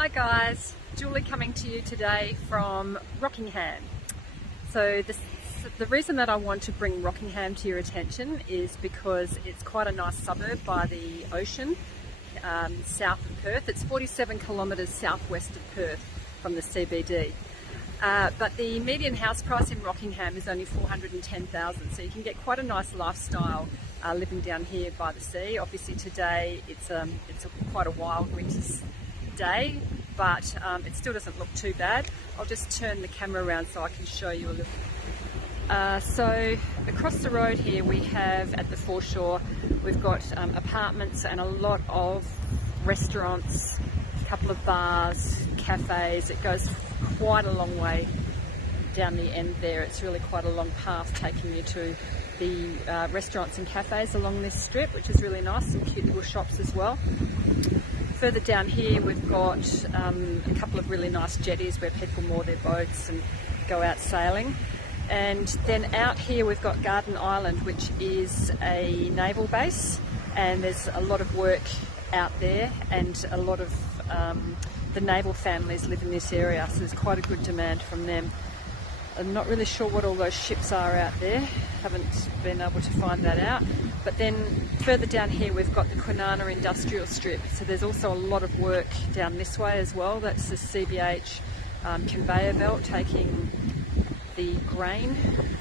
Hi guys, Julie coming to you today from Rockingham. So the reason that I want to bring Rockingham to your attention is because it's quite a nice suburb by the ocean, south of Perth. It's 47 kilometres southwest of Perth from the CBD. But the median house price in Rockingham is only $410,000, so you can get quite a nice lifestyle living down here by the sea. Obviously today it's quite a wild winter's day, but it still doesn't look too bad. I'll just turn the camera around so I can show you a little. So across the road here we have, at the foreshore, we've got apartments and a lot of restaurants, a couple of bars, cafes. It goes quite a long way down the end there. It's really quite a long path taking you to the restaurants and cafes along this strip, which is really nice. Some cute little shops as well. Further down here we've got a couple of really nice jetties where people moor their boats and go out sailing. And then out here we've got Garden Island, which is a naval base, and there's a lot of work out there, and a lot of the naval families live in this area, so there's quite a good demand from them. I'm not really sure what all those ships are out there, haven't been able to find that out. But then further down here we've got the Kwinana Industrial Strip, so there's also a lot of work down this way as well. That's the CBH conveyor belt taking the grain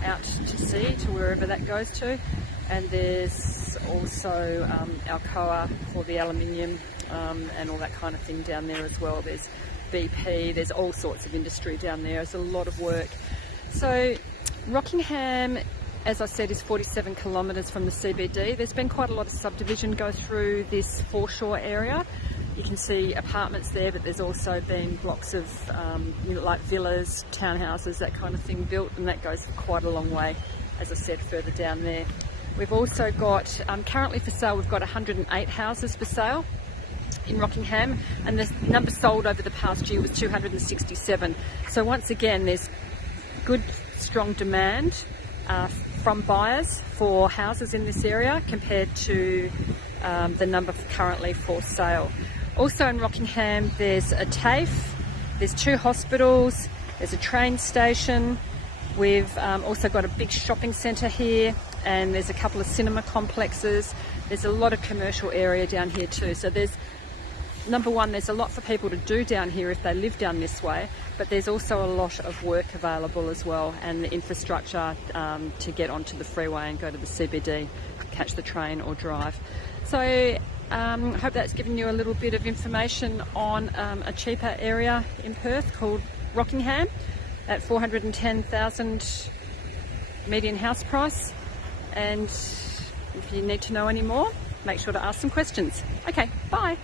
out to sea to wherever that goes to. And there's also Alcoa for the aluminium and all that kind of thing down there as well. There's BP, there's all sorts of industry down there. There's a lot of work. So Rockingham, as I said, is 47 kilometres from the CBD. There's been quite a lot of subdivision go through this foreshore area. You can see apartments there, but there's also been blocks of like villas, townhouses, that kind of thing built, and that goes quite a long way, as I said, further down there. We've also got, currently for sale, we've got 108 houses for sale in Rockingham, and the number sold over the past year was 267. So once again, there's good, strong demand from buyers for houses in this area compared to the number currently for sale. Also in Rockingham there's a TAFE, there's 2 hospitals, there's a train station. We've also got a big shopping centre here, and there's a couple of cinema complexes. There's a lot of commercial area down here too. So there's, number one, there's a lot for people to do down here if they live down this way, but there's also a lot of work available as well, and the infrastructure to get onto the freeway and go to the CBD, catch the train or drive. So hope that's given you a little bit of information on a cheaper area in Perth called Rockingham at $410,000 median house price. And if you need to know any more, make sure to ask some questions. Okay, bye.